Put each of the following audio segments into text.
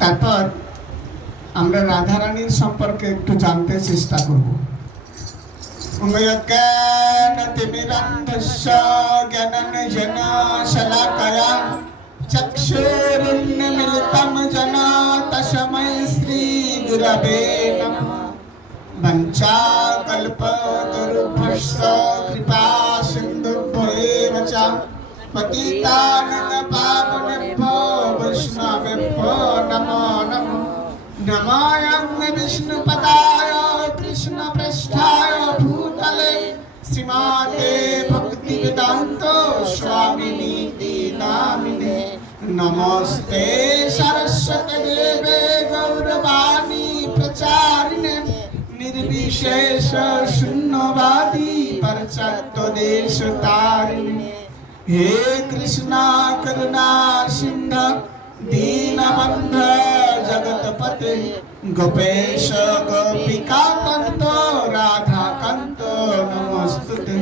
তারপর আমরা রাধারানীর সম্পর্কে একটু জানতে চেষ্টা করব। জ্ঞানাঞ্জনশলাকয়া চক্ষুरुन्मीलितं येन तस्मै श्रीगुरवे नमः। वञ्चाकल्पतरुभ्यश्च कृपा सिन्धुभ्येव च पतितानां पावनेभ्यो वैष्णवेभ्यो नमो नमः। नमायं विष्णुपदाय कृष्णप्रेष्ठाय भूतले श्रीमते भक्तिवेदान्त स्वामिनिति नामिने। नमस्ते सरस्वती देवे गौरवाणी प्रचारिणे निर्विशेष शून्यवादी पाश्चात्यदेशतारिणे। हे कृष्णा करुणा सिंधु दीनबन्धु जगतपते गोपेश गोपिका कांत राधा कांत नमस्तुते।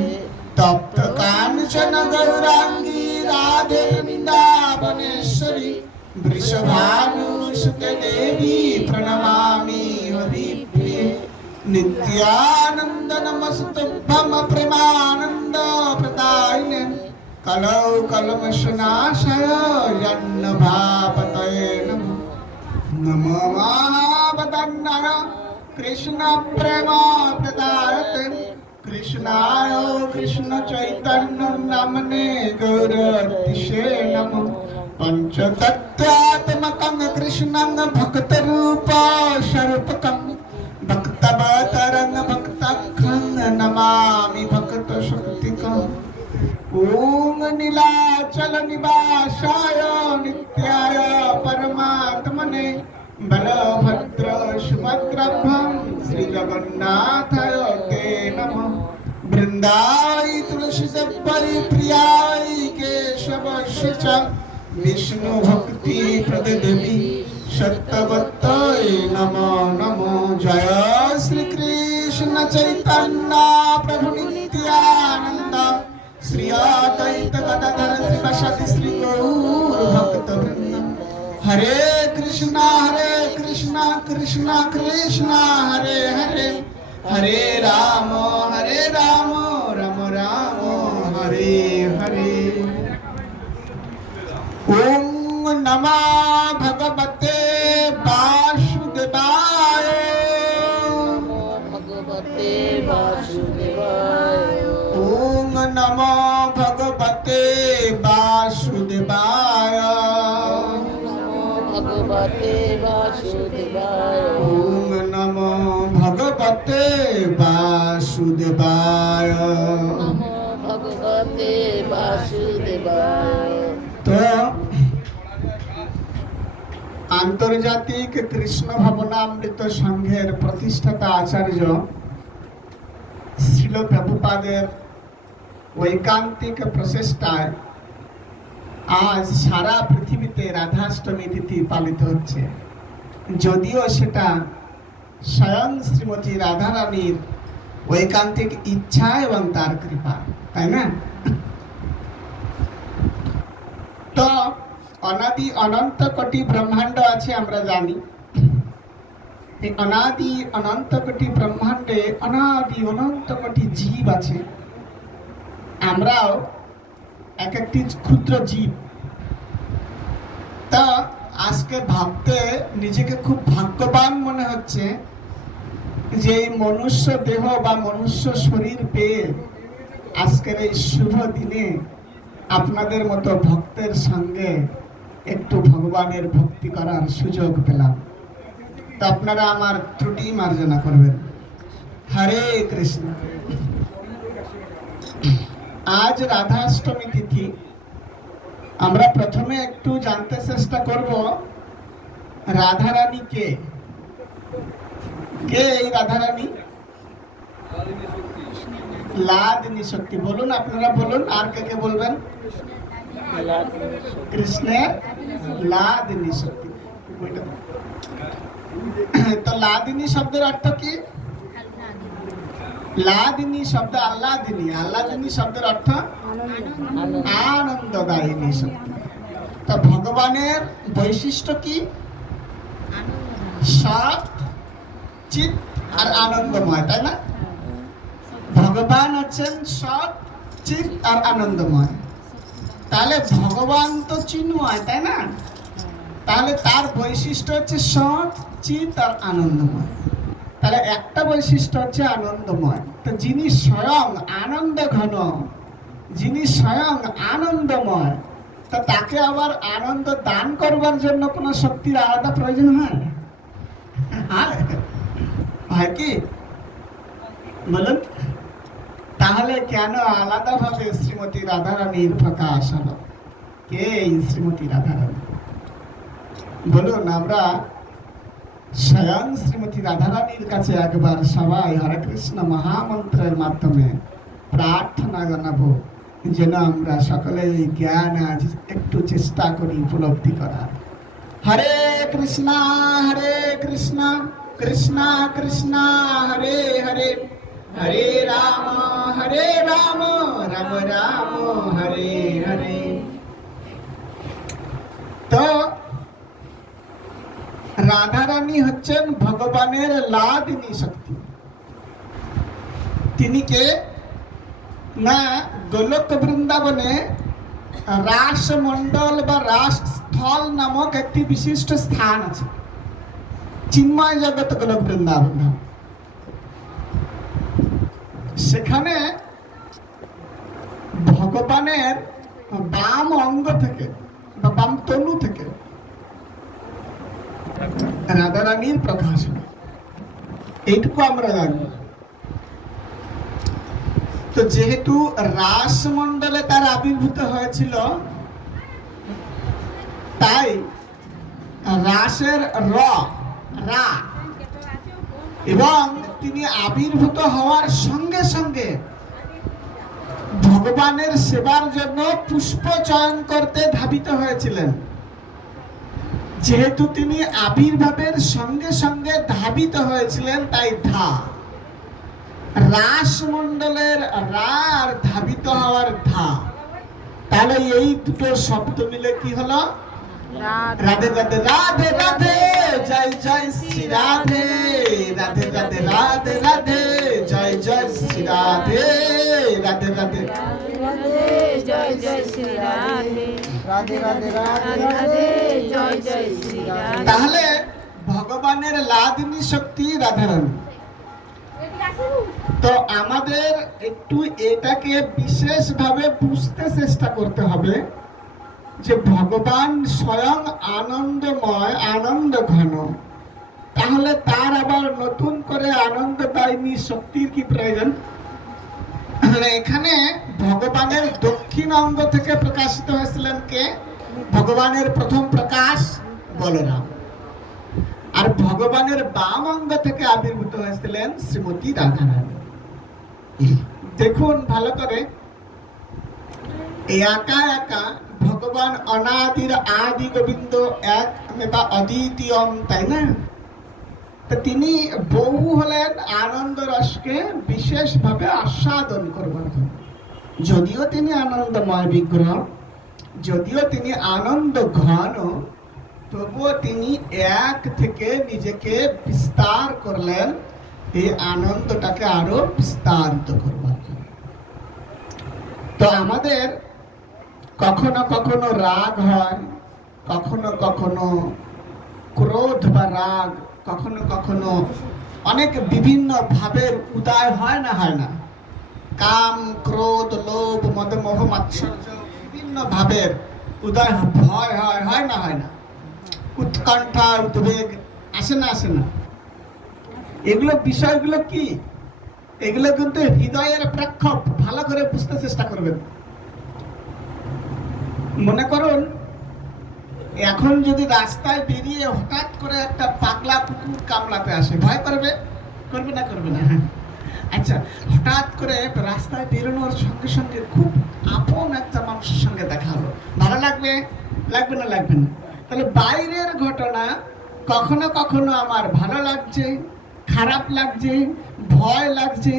तप्त कांचन गौरांगी राधे वृंदावनेश्वरी वृषभानुसुते देवी प्रणमामि हरिप्रिये। नित्यानंद नमस्तुभ्यं प्रेमानंद प्रदायिने कलौ कलमशनाशय यन्नभापतये नमः। नमो महावदन्नाय कृष्ण प्रेम प्रदायते कृष्णाय कृष्ण चैतन्य नामने गौरतिशे नमः। पंचतत्त्वात्मकं कृष्णं भक्तरूप स्वरूपकं भक्तवतरं भक्तखं नमामि भक्तशक्तिकम्। ओम नीलाचल निवासाय नित्याय परमात्मने बलभद्र सुभद्रभ्यं श्री जगन्नाथाय ते नमः। वृंदाई तुलसी देवै प्रियाय केशवस्य च विष्णु भक्ति प्रदेवी सत्यवत्तये नमो नमो। जय श्री कृष्ण चैतन्य प्रभु नित्यानंद श्री अद्वैत गदाधर श्रीवासादि श्री गौर भक्तवृंद। हरे कृष्णा कृष्णा कृष्णा हरे हरे हरे राम राम राम हरे हरे। ओम नमः भगवते वासुदेवाय। भगवते वासुदेवाय। ओम नमो भगवते वासुदेवाय। भगवते वासुदेवाय। ओम नमो भगवते वासुदेवाय। नमो भगवते वासुदेवाय। तो আন্তর্জাতিক কৃষ্ণ ভাবনামৃত সংঘের প্রতিষ্ঠাতা আচার্য শ্রীল প্রভুপাদের ঐকান্তিক প্রচেষ্টায় আজ সারা পৃথিবীতে রাধাষ্টমী তিথি পালিত হচ্ছে। যদিও সেটা স্বয়ং শ্রীমতী রাধারানীর ঐকান্তিক ইচ্ছা এবং তার কৃপা, তাই না? তো অনাদি অনন্ত কোটি ব্রহ্মাণ্ড আছে আমরা জানি। এই অনাদি অনন্ত কোটি ব্রহ্মাণ্ডে অনাদি অনন্ত কোটি জীব আছে। আমরাও এক একটি ক্ষুদ্র জীব। তা আজকে ভাবতে নিজেকে খুব ভাগ্যবান মনে হচ্ছে যে এই মনুষ্য দেহ বা মনুষ্য শরীর পেয়ে আজকের এই শুভ দিনে আপনাদের মতো ভক্তের সঙ্গে একটু ভগবানের ভক্তি করার সুযোগ পেলাম। তো আপনারা আমার ত্রুটি মার্জনা করবেন। হরে কৃষ্ণ। আজ রাধাষ্টমী তিথি। আমরা প্রথমে একটু জানতে চেষ্টা করব রাধারানী কে। কে এই রাধারানী? লাদিনী শক্তি। বলুন, আপনারা বলুন। আর কে কে বলবেন? কৃষ্ণের লাদিনী শক্তি। তো লাদিনী শব্দের অর্থ কি? লাদিনী শব্দ আল্লাদিনী। আল্লাদিনী শব্দের অর্থ আনন্দদায়িনী শক্তি। তো ভগবানের বৈশিষ্ট্য কি? সৎ, চিত আর আনন্দময়, তাই না? ভগবান হচ্ছেন সৎ, চিত আর আনন্দময়। তাহলে ভগবান তো চিন্ময়, তাই না? তাহলে তার বৈশিষ্ট্য হচ্ছে সৎ, চিত আর আনন্দময়। তাহলে একটা বৈশিষ্ট্য হচ্ছে আনন্দময়। তো যিনি স্বয়ং আনন্দ ঘন, যিনি স্বয়ং আনন্দময়, তা তাকে আবার আনন্দ দান করবার জন্য কোনো শক্তির আলাদা প্রয়োজন হয়? হয় কি বলুন? তাহলে কেন আলাদাভাবে শ্রীমতী রাধারানীর প্রকাশ হলো? কে এই শ্রীমতী রাধারানী? বলুন, আমরা স্বয়ং শ্রীমতী রাধারানীর কাছে একবার সবাই হরে কৃষ্ণ মহামন্ত্রের মাধ্যমে প্রার্থনা জানাবো, যেন আমরা সকলে এই জ্ঞান আজ একটু চেষ্টা করি উপলব্ধি করার। হরে কৃষ্ণ কৃষ্ণ কৃষ্ণ হরে হরে, হরে রাম রাম রাম হরে হরে। তো রাধারানী হচ্ছেন ভগবানের লাদিনী শক্তি। তিনি কে না, গোলক বৃন্দাবনে রাসমণ্ডল বা রাসস্থল নামক একটি বিশিষ্ট স্থান আছে, চিন্ময় জগৎ গোলক বৃন্দাবন। সেখানে ভগবানের বাম অঙ্গ থেকে বা বাম তনু থেকে রাধারানীর প্রকাশ, এইটুকু আমরা জানি। তো যেহেতু রাসমণ্ডলে তার আবির্ভূত হয়েছিল, তাই রাসের রা এবং তিনি আবির্ভূত হওয়ার সঙ্গে সঙ্গে ভগবানের সেবার জন্য পুষ্প চয়ন করতে ধাবিত হয়েছিলেন। যেহেতু তিনি আবির্ভাবের সঙ্গে সঙ্গে ধাবিত হয়েছিলেন, তাই ধা, রাসমণ্ডলের রা আর ধাবিত হওয়ার ধা। তাহলে এই দুটো শব্দ মিলে কি হলো? রাধে রাধে রাধে রাধে জয় জয় শ্রী রাধে, রাধে রাধে রাধে রাধে জয় জয় শ্রী রাধে, রাধে রাধে জয় জয় শ্রী রাধে, রাধে রাধে রাধে জয় জয় শ্রী রাধে। তাহলে ভগবানের লাদিনী শক্তি রাধারানী। তো আমাদের একটু এটাকে বিশেষভাবে বুঝতে চেষ্টা করতে হবে যে ভগবান স্বয়ং আনন্দময়, আনন্দ ঘন। তাহলে তার আবার নতুন করে আনন্দদায়িনী শক্তির কি প্রয়োজন? এখানে ভগবানের দক্ষিণ অঙ্গ থেকে প্রকাশিত হয়েছিলেন কে? ভগবানের প্রথম প্রকাশ বলরাম। আর ভগবানের বাম অঙ্গ থেকে আবির্ভূত হয়েছিলেন শ্রীমতী রাধারানী। দেখুন ভালো করে, একা একা ভগবান অনাদির আদি গোবিন্দ এক বা অদ্বিতীয়ম, তাই না? তিনি বহু হলেন আনন্দ রসকে বিশেষভাবে আস্বাদন করবার জন্য। যদিও তিনি আনন্দময় বিগ্রহ, যদিও তিনি আনন্দ ঘন, তবুও তিনি এক থেকে নিজেকে বিস্তার করলেন এই আনন্দটাকে আরো বিস্তারিত করবার জন্য। তো আমাদের কখনো কখনো রাগ হয়, কখনো কখনো ক্রোধ বা রাগ, কখনো কখনো অনেক বিভিন্ন ভাবের উদয় হয় না, হয় না? কাম, ক্রোধ, লোভ, মদ, মোহ, মাৎসর্য, বিভিন্ন ভাবের উদয় ভয় হয়, হয় না, হয় না? উৎকণ্ঠা, উদ্বেগ আসে না, আসে না? এগুলো বিষয়গুলো কি? এগুলো কিন্তু হৃদয়ের প্রেক্ষক। ভালো করে বুঝতে চেষ্টা করবেন। মনে করুন, এখন যদি রাস্তায় বেরিয়ে হঠাৎ করে একটা পাগলা কুকুর কামড়াতে আসে, ভয় করবে? করবে না, করবে না? আচ্ছা, হঠাৎ করে রাস্তায় বেরোনোর সঙ্গে সঙ্গে খুব আপন একটা মানুষের সঙ্গে দেখা হলো, ভালো লাগবে? লাগবে না, লাগবে না? তাহলে বাইরের ঘটনা কখনো কখনো আমার ভালো লাগছে, খারাপ লাগছে, ভয় লাগছে,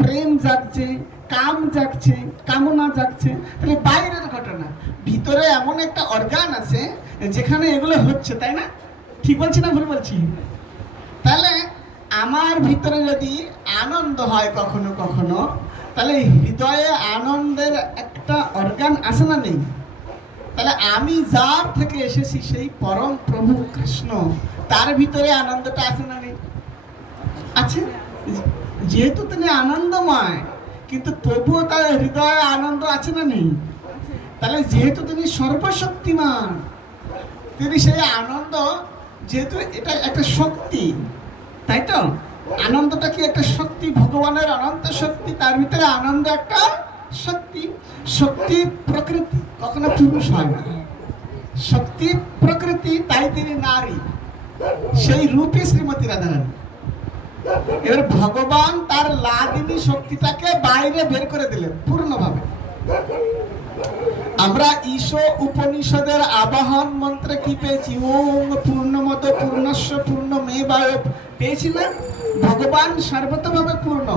প্রেম জাগছে, কাম জাগছে, কামনা জাগছে। তাহলে বাইরের ঘটনা, ভিতরে এমন একটা অর্গান আছে যেখানে এগুলো হচ্ছে, তাই না? ঠিক বলছি না ভুল বলছি? আমার ভিতরে যদি আনন্দ হয় কখনো কখনো, তাহলে হৃদয়ে আনন্দের একটা অর্গান আছে না নেই? তাহলে আমি যার থেকে এসেছি সেই পরম প্রভু কৃষ্ণ, তার ভিতরে আনন্দটা আছে না নেই? আছে। যেহেতু তিনি আনন্দময়, কিন্তু তবুও তার হৃদয়ে আনন্দ আছে না নেই? তাহলে যেহেতু তিনি সর্বশক্তিমান, তিনি সেই আনন্দ, যেহেতু এটা একটা শক্তি, তাই তো? আনন্দটা কি একটা শক্তি, ভগবানের অনন্ত শক্তি, তার ভিতরে আনন্দ একটা শক্তি। শক্তি প্রকৃতি, কখনো পুরুষ হয় না। শক্তি প্রকৃতি, তাই তিনি নারী, সেই রূপে শ্রীমতী রাধারানী। এবার ভগবান তার লাদিনী শক্তিটাকে বাইরে বের করে দিলেন পূর্ণভাবে। আমরা ঈশো উপনিষদের আবাহন মন্ত্রে কি পেয়েছি? ওম পূর্ণমদ পূর্ণস্য পূর্ণমেবায়, পেয়েছি না? ভগবান সর্বতভাবে পূর্ণ,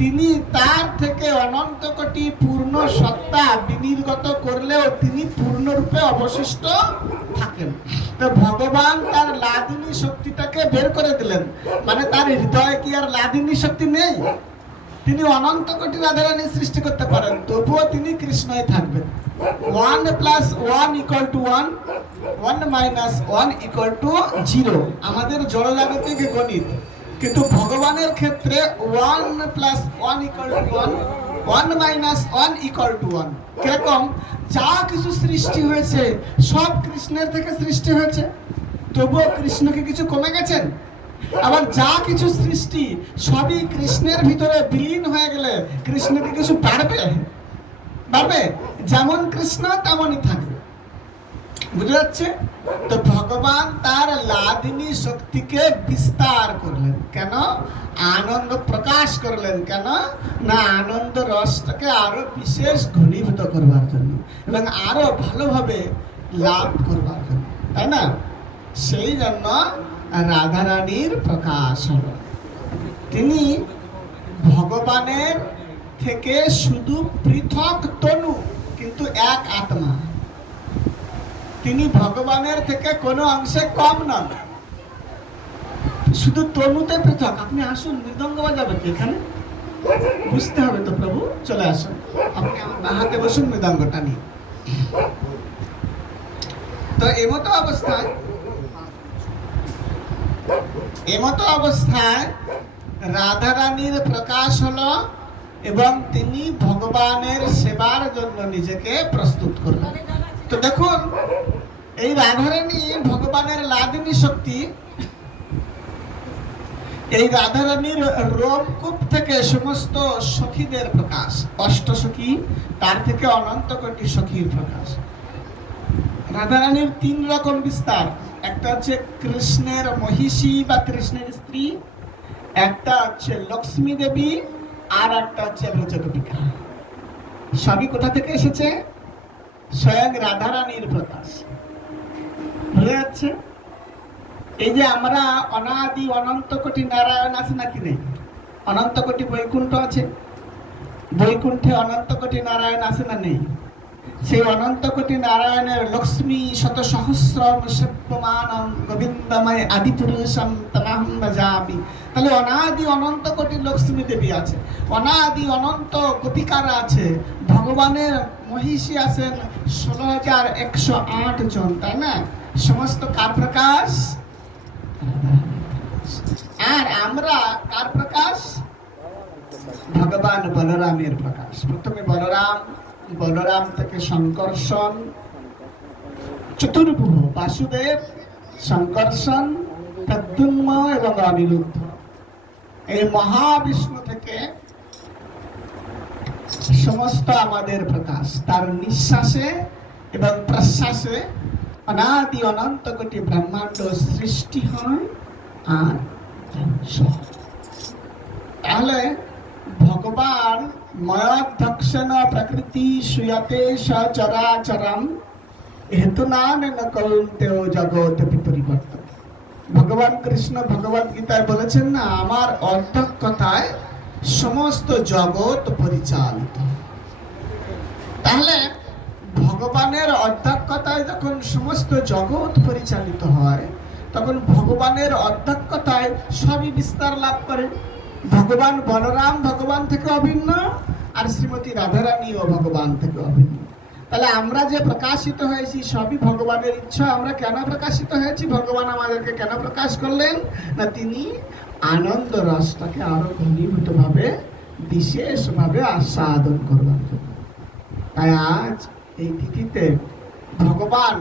তিনি তার থেকে অনন্ত কোটি পূর্ণ সত্তা বিনির্গত করলেও তিনি পূর্ণরূপে অবশিষ্ট থাকেন। তো ভগবান তার লাদিনী শক্তিটাকে বের করে দিলেন, মানে তার হৃদয়ে কি আর লাদিনী শক্তি নেই? তিনি অনন্ত কোটি রাধারানী সৃষ্টি করতে পারেন, তবুও তিনি কৃষ্ণই থাকবেন। 1 + 1 = 1, 1 - 1 = 0, আমাদের জড়জাগতিক গণিত। কিন্তু ভগবানের ক্ষেত্রে 1 + 1 = 1, 1 - 1 = 1। কিরকম? যা কিছু সৃষ্টি হয়েছে সব কৃষ্ণের থেকে সৃষ্টি হয়েছে, তবুও কৃষ্ণকে কিছু কমে গেছেন? আবার যা কিছু সৃষ্টি সবই কৃষ্ণের ভিতরে বিলীন হয়ে গেলে কৃষ্ণকে কিছু বাড়বে? বাড়বে? যেমন কৃষ্ণ তেমনই থাকবে। বুঝা যাচ্ছে তো? ভগবান তার লাদিনী শক্তিকে বিস্তার করলেন কেন? আনন্দ প্রকাশ করলেন কেন? না, আনন্দ রসটাকে আরো বিশেষ ঘনীভূত করবার জন্য এবং আরো ভালোভাবে লাভ করবার জন্য, তাই না? সেই জন্য রাধারানীর প্রকাশ হলো। তিনি ভগবানের থেকে শুধু পৃথক তনু, কিন্তু এক আত্মা। তিনি ভগবানের থেকে কোনো অংশে কম নন, শুধু তনুতে পৃথক। আপনি আসুন, মৃদঙ্গ বাজাবে কি এখানে? বুঝতে হবে তো প্রভু, চলে আসুন, আপনি আমার হাতে বসুন মৃদঙ্গটা নিয়ে। তো এমতো অবস্থায় রাধারানীর প্রকাশ হলো এবং তিনি ভগবানের সেবার জন্য নিজেকে প্রস্তুত করলেন। তো দেখুন, এই রাধারানী ভগবানের লাদিনী শক্তি। এই রাধারানীর রোমকূপ থেকে সমস্ত সখীদের প্রকাশ, অষ্টসখী, তার থেকে অনন্ত কোটি সখীর প্রকাশ। রাধারানীর 3 রকম বিস্তার। একটা হচ্ছে কৃষ্ণের মহিষী বা কৃষ্ণের স্ত্রী, একটা হচ্ছে লক্ষ্মী দেবী, আর একটা হচ্ছে ব্রজগোপিকা। সবই কোথা থেকে এসেছে? স্বয়ং রাধারানীর প্রকাশ। বুঝা যাচ্ছে? এই যে আমরা অনাদি অনন্ত কোটি নারায়ণ আছে নাকি নেই? অনন্ত কোটি বৈকুণ্ঠ আছে, বৈকুণ্ঠে অনন্ত কোটি নারায়ণ আছে না নেই? সেই অনন্ত কোটি নারায়ণের লক্ষ্মী শত সহস্রম সেব্যমানম গোবিন্দময় আদিপুরুষম তমহং ভজামি। তাহলে অনাদি অনন্ত কোটি লক্ষ্মী দেবী আছে, অনাদি অনন্ত গোপিকারা আছে, ভগবানের মহিষী আছেন 16,108 জন, তাই না? সমস্ত কার প্রকাশ? আর আমরা কার প্রকাশ? ভগবান বলরামের প্রকাশ। প্রথমে বলরাম থেকে সংকর্ষণ, চতুর্ভুজ বাসুদেব, সংকর্ষণ, প্রদ্যুম্ন এবং অনিরুদ্ধ। এই মহাবিষ্ণু থেকে সমস্ত আমাদের প্রকাশ। তার নিঃশ্বাসে এবং প্রশ্বাসে অনাদি অনন্ত কোটি ব্রহ্মাণ্ড সৃষ্টি হয় আর ধ্বংস। তাহলে ভগবান ময়োধ্যক্ষেন প্রকৃতি সুয়তে সচরাচরম হেতুনান কৌন্তেয় জগৎ পরিবর্তন। ভগবান কৃষ্ণ ভগবদ গীতায় বলেছেন না, আমার অধ্যক্ষতায় সমস্ত জগৎ পরিচালিত। তাহলে ভগবানের অধ্যক্ষতায় যখন সমস্ত জগৎ পরিচালিত হয়, তখন ভগবানের অধ্যক্ষতায় সবই বিস্তার লাভ করে। ভগবান বলরাম ভগবান থেকে অভিন্ন, আর শ্রীমতী রাধারানীও ভগবান থেকে অভিন্ন। তাহলে আমরা যে প্রকাশিত হয়েছি সবই ভগবানের ইচ্ছা। আমরা কেন প্রকাশিত হয়েছি, ভগবান আমাদেরকে কেন প্রকাশ করলেন, না তিনি আনন্দ রসটাকে আরো ঘনীভূত ভাবে বিশেষভাবে আস্বাদন করবার জন্য। তাই আজ এই তিথিতে ভগবান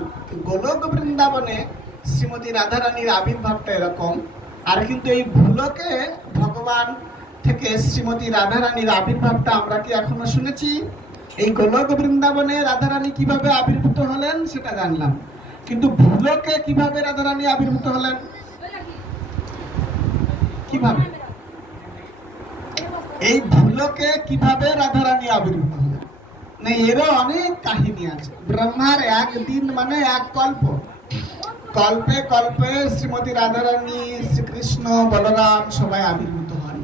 গোলক বৃন্দাবনে শ্রীমতী রাধারানীর আবির্ভাবটা এরকম, আর কিন্তু এই ভুলকে ভগবান থেকে শ্রীমতী রাধারানীর আবির্ভাবটা আমরা কি এখনো শুনেছি? এই গোলক বৃন্দাবনে রাধারানী কিভাবে আবির্ভূত হলেন সেটা জানলাম, কিন্তু ভুলকে কিভাবে রাধারানী আবির্ভূত হলেন, কিভাবে এই ভুলকে কিভাবে রাধারানী আবির্ভূত হলেন, না এরও অনেক কাহিনী আছে। ব্রহ্মার একদিন মানে এক কল্প, কল্পে কল্পে শ্রীমতী রাধারানী, শ্রীকৃষ্ণ, বলরাম সবাই আবির্ভূত হন।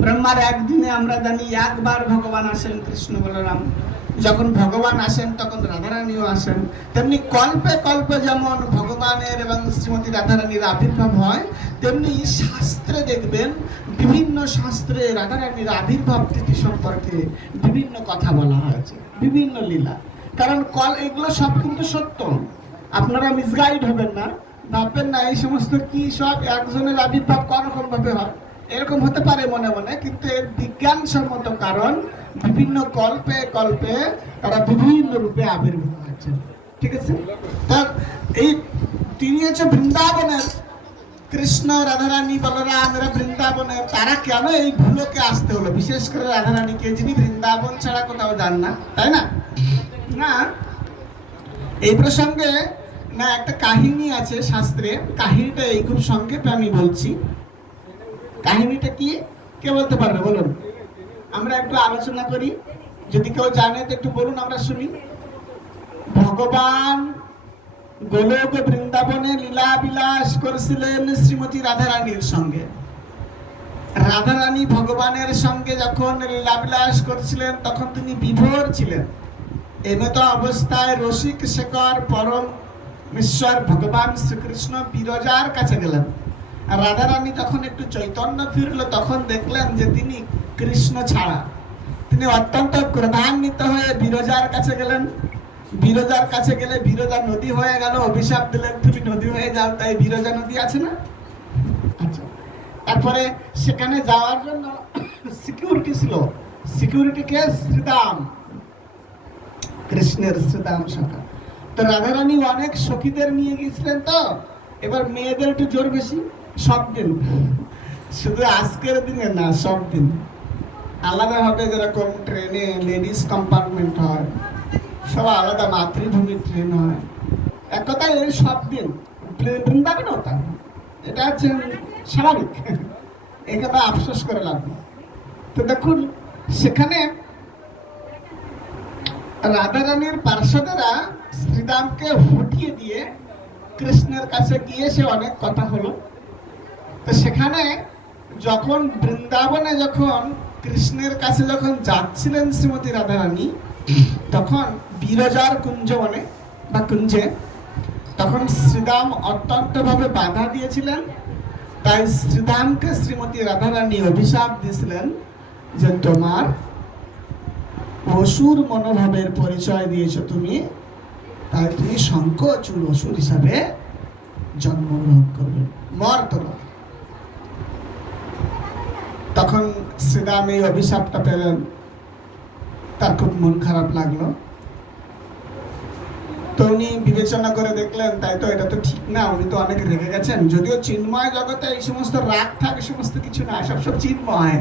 ব্রহ্মার একদিনে আমরা জানি একবার ভগবান আসেন কৃষ্ণ বলরাম, যখন ভগবান আসেন তখন রাধারানীও আসেন। তেমনি কল্পে কল্পে যেমন ভগবানের এবং শ্রীমতী রাধারানীর আবির্ভাব হয়, তেমনি শাস্ত্রে দেখবেন বিভিন্ন শাস্ত্রে রাধারানীর আবির্ভাব তিথি সম্পর্কে বিভিন্ন কথা বলা হয়েছে, বিভিন্ন লীলা। কারণ এগুলো সব কিন্তু সত্য, আপনারা মিসগাইড হবেন না, ভাববেন না এই সমস্ত কি সব একজনের আবির্ভাব কোনরকম ভাবে হয়, এরকম হতে পারে মনে মনে, কিন্তু এর বিজ্ঞানসম্মত কারণ বিভিন্ন কল্পে কল্পে তারা বিভিন্ন রূপে আবির্ভূত হয়েছে। ঠিক আছে, তার এই তিনি হচ্ছে বৃন্দাবনের কৃষ্ণ, রাধারানী, বলরাম এরা বৃন্দাবনের, তারা কেন এই ভুলকে আসতে হলো, বিশেষ করে রাধারানীকে, যিনি বৃন্দাবন ছাড়া কোথাও যান না, তাই না? না, এই প্রসঙ্গে না একটা কাহিনী আছে শাস্ত্রে, কাহিনীটা এই খুব সংক্ষেপে আমি বলছি। কাহিনীটা কি, কে বলতে পারবে বলুন? আমরা একটু আলোচনা করি, যদি কেউ জানে তো একটু বলুন, আমরা শুনি। ভগবান গোলক বৃন্দাবনে লীলা বিলাস করেছিলেন শ্রীমতী রাধারানীর সঙ্গে। রাধারানী ভগবানের সঙ্গে যখন লীলা বিলাস করছিলেন তখন তিনি বিভোর ছিলেন। এমতো অবস্থায় রসিক শেখর পরম ঈশ্বর ভগবান শ্রীকৃষ্ণ বিরজার কাছে গেলেন। রাধারানী তখন একটু চৈতন্য ফিরল, তখন দেখলেন যে তিনি কৃষ্ণ ছাড়া। তিনি অত্যন্ত ক্রোধান্বিত হয়ে বিরজার কাছে গেলেন। বিরজার কাছে গেলে বিরজা নদী হয়ে গেল, অভিশাপ দিলেন তুমি নদী হয়ে যাও, তাই বিরজা নদী আছে না। আচ্ছা, তারপরে সেখানে যাওয়ার জন্য সিকিউরিটি ছিল, সিকিউরিটি কে? শ্রীদাম, কৃষ্ণের শ্রীদাম সখা। তো রাধারানী অনেক সখীদের নিয়ে গিয়েছিলেন, তো এবার মেয়েদের একটু জোর বেশি, সব দিন, শুধু আজকের দিনে না, সব দিন আলাদা ভাবে, যেরকম ট্রেনে লেডিস কম্পার্টমেন্ট হয়, সব আলাদা, মাতৃভূমি ট্রেন হয়, এক কথায় এই সব দিন বৃন্দাবন হতা, এটা হচ্ছে স্বাভাবিক, এই কথা আফসোস করে লাভ নেই। তো দেখুন সেখানে রাধারানীর পার্শ্বদেরা শ্রীরামকে হটিয়ে দিয়ে কৃষ্ণের কাছে গিয়ে সে অনেক কথা হলো। তো সেখানে যখন বৃন্দাবনে যখন কৃষ্ণের কাছে যখন যাচ্ছিলেন শ্রীমতী রাধারানী, তখন বিরজার কুঞ্জবনে বা কুঞ্জে তখন শ্রীরাম অত্যন্ত ভাবে বাধা দিয়েছিলেন। তাই শ্রীরামকে শ্রীমতী রাধারানী অভিশাপ দিয়েছিলেন যে তোমার অসুর মনোভাবের পরিচয় দিয়েছ তুমি, তাই তুমি শঙ্খচূড় অসুর হিসাবে জন্মগ্রহণ করবে, মর্তরা। তখন শ্রীরাম এই অভিশাপটা পেলেন, তার খুব মন খারাপ লাগলো। তো উনি বিবেচনা করে দেখলেন তাই তো এটা তো ঠিক না, উনি তো অনেক রেগে গেছেন। যদিও চিন্ময় জগতে এই সমস্ত রাগ থাকে সমস্ত কিছু না, সব চিন্ময়,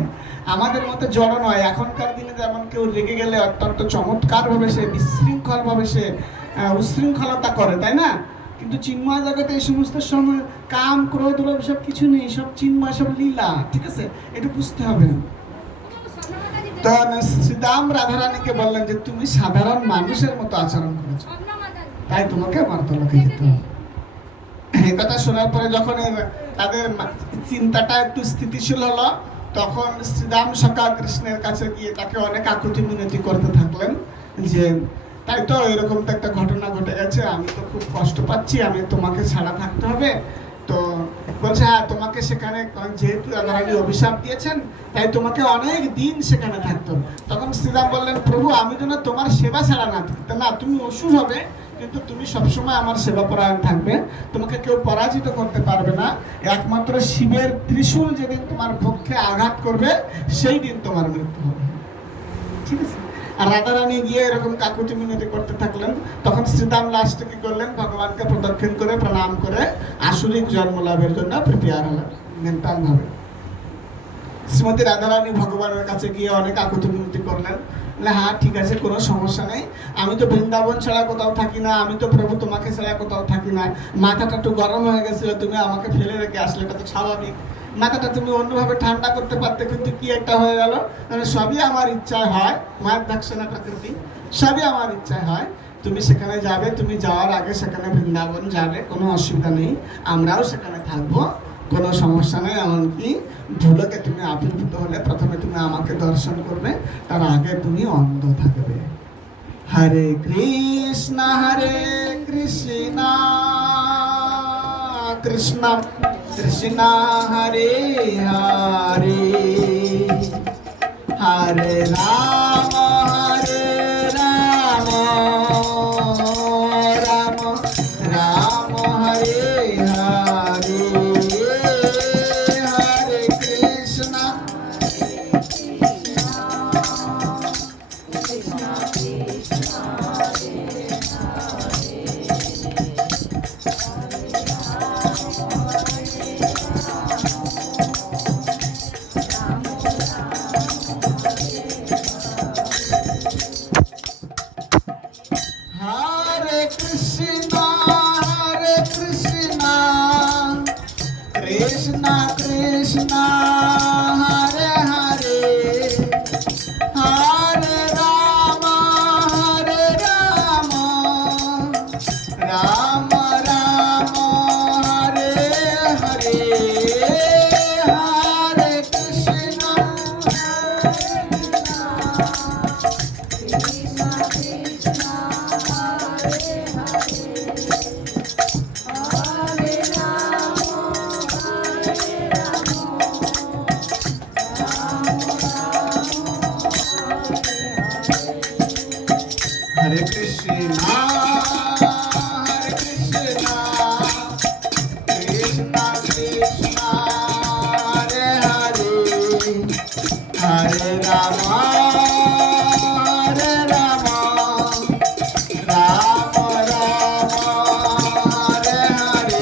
আমাদের মতো জড় নয়। এখনকার দিনে যেমন কেউ রেগে গেলে অত্যন্ত চমৎকার ভাবে সে বিশৃঙ্খল ভাবে সে উশৃঙ্খলতা করে, তাই না? কিন্তু চিন্ময় জগতে এই সমস্ত সময় কাম ক্রোধ লোভ সব কিছু নেই, সব চিন্ময়, সব লীলা। ঠিক আছে, এটা বুঝতে হবে। তো শ্রীরাম রাধারানীকে বললেন যে তুমি সাধারণ মানুষের মতো আচরণ করেছো, তাই তোমাকে মার্তলোকে যেতে হবে। এই কথা শোনার পরে যখন তাদের চিন্তাটা একটু স্থিতিশীল হলো, তখন শ্রীরাম সখা কৃষ্ণের কাছে গিয়ে তাকে অনেক আকুতি মিনতি করতে থাকলেন যে তাই তো এরকম তো একটা ঘটনা ঘটে গেছে, আমি তো খুব কষ্ট পাচ্ছি, আমি তোমাকে ছাড়া থাকতে হবে, তো বলছে হ্যাঁ তোমাকে সেখানে, যেহেতু রাধারানী অভিশাপ দিয়েছেন তাই তোমাকে অনেক দিন সেখানে থাকতে হবে। তখন শ্রীরাম বললেন প্রভু আমি যেন তোমার সেবা ছাড়া না থাকি। না, তুমি অসুর হবে কিন্তু তুমি সবসময় আমার সেবা পরায়ণ থাকবে, তোমাকে কেউ পরাজিত করতে পারবে না, একমাত্র শিবের ত্রিশূল যেদিন তোমার পক্ষে আঘাত করবে সেই দিন তোমার মৃত্যু হবে। ঠিক আছে। আর রাধারানী গিয়ে এরকম কাকুতি মিনতি করতে থাকলেন। তখন শ্রীরাম লাস্টে কি করলেন, ভগবানকে প্রদক্ষিণ করে প্রণাম করে আসুরিক জন্ম লাভের জন্য প্রিপেয়ার হলেন মেন্টাল ভাবে। শ্রীমতী রাধারানী ভগবানের কাছে গিয়ে অনেক কাকুতি মিনতি করলেন, হ্যাঁ ঠিক আছে কোনো সমস্যা নেই, আমি তো বৃন্দাবন ছাড়া কোথাও থাকি না, আমি তো প্রভু তোমাকে ছাড়া কোথাও থাকি না, মাথাটা একটু গরম হয়ে গেছিল, তুমি আমাকে ফেলে রেখে আসলে, এটা তো স্বাভাবিক, মাথাটা তুমি অন্যভাবে ঠান্ডা করতে পারতে, কিন্তু কি একটা হয়ে গেল, মানে সবই আমার ইচ্ছায় হয়, মায়ের দাক্ষিণা প্রকৃতি, সবই আমার ইচ্ছায় হয়, তুমি সেখানে যাবে, তুমি যাওয়ার আগে সেখানে বৃন্দাবন যাবে, কোনো অসুবিধা নেই, আমরাও সেখানে থাকবো, কোনো সমস্যা নেই। এমনকি ভুলকে তুমি আবির্ভূত হলে প্রথমে তুমি আমাকে দর্শন করবে, তার আগে তুমি অন্ধ থাকবে। হরে কৃষ্ণ কৃষ্ণ কৃষ্ণ হরে হরে, হরে রাম রাম রাম হরে হরে, হরে Krishna Hare Krishna Krishna Krishna Hare Hare, Hare Rama Rama Rama Hare Hare, Hare Krishna Hare Krishna Krishna Krishna Hare Hare, Hare Rama Rama Rama Hare Hare, Hare Krishna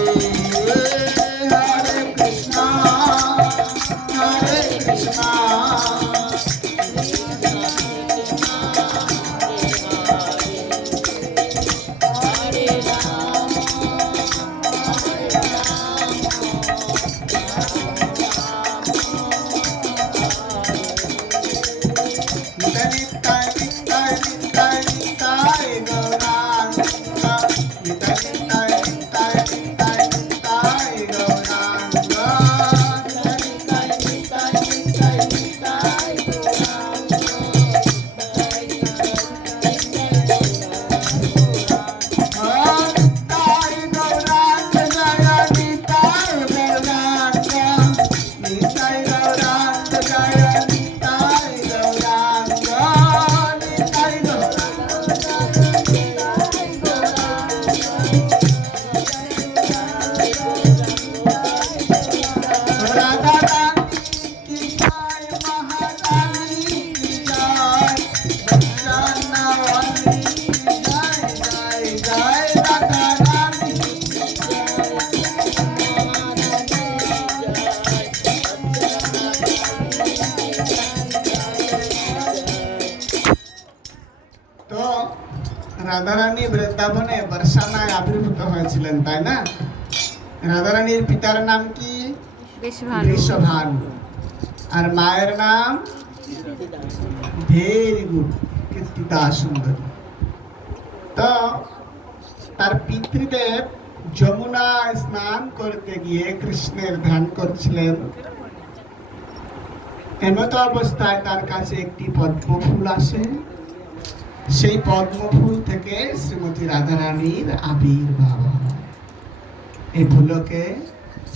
Radharani বৃন্দাবনে বর্ষানায় আবির্ভূত হয়েছিলেন, তাই না? রাধারানীর পিতার নাম কি? বৃষভানু। আর মায়ের নাম? ভেরি গুড, কীর্তিদা সুন্দরী। তো তার পিতৃদেব যমুনা স্নান করতে গিয়ে কৃষ্ণের ধ্যান করছিলেন, এমত অবস্থায় তার কাছে একটি পদ্ম ফুল আসে, সেই পদ্ম ফুল থেকে শ্রীমতী রাধারানীর আবির্ভাব হয়। এই ফুলকে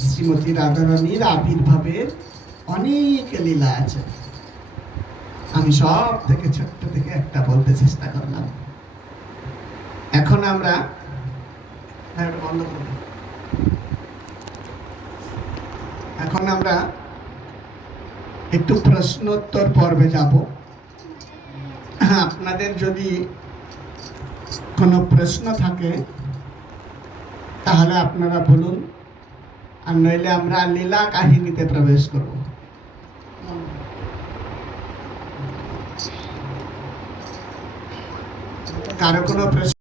শ্রীমতী রাধারানীর আবির্ভাবের অনেক লীলা আছে। আমি সব থেকে ছোট্ট থেকে একটা বলতে চেষ্টা করলাম। এখন আমরা বন্ধ করব। এখন আমরা একটু প্রশ্নোত্তর পর্বে যাব। আপনাদের যদি কোনো প্রশ্ন থাকে তাহলে আপনারা বলুন, আর নইলে আমরা লীলা কাহিনীতে প্রবেশ করব। কারো কোনো প্রশ্ন?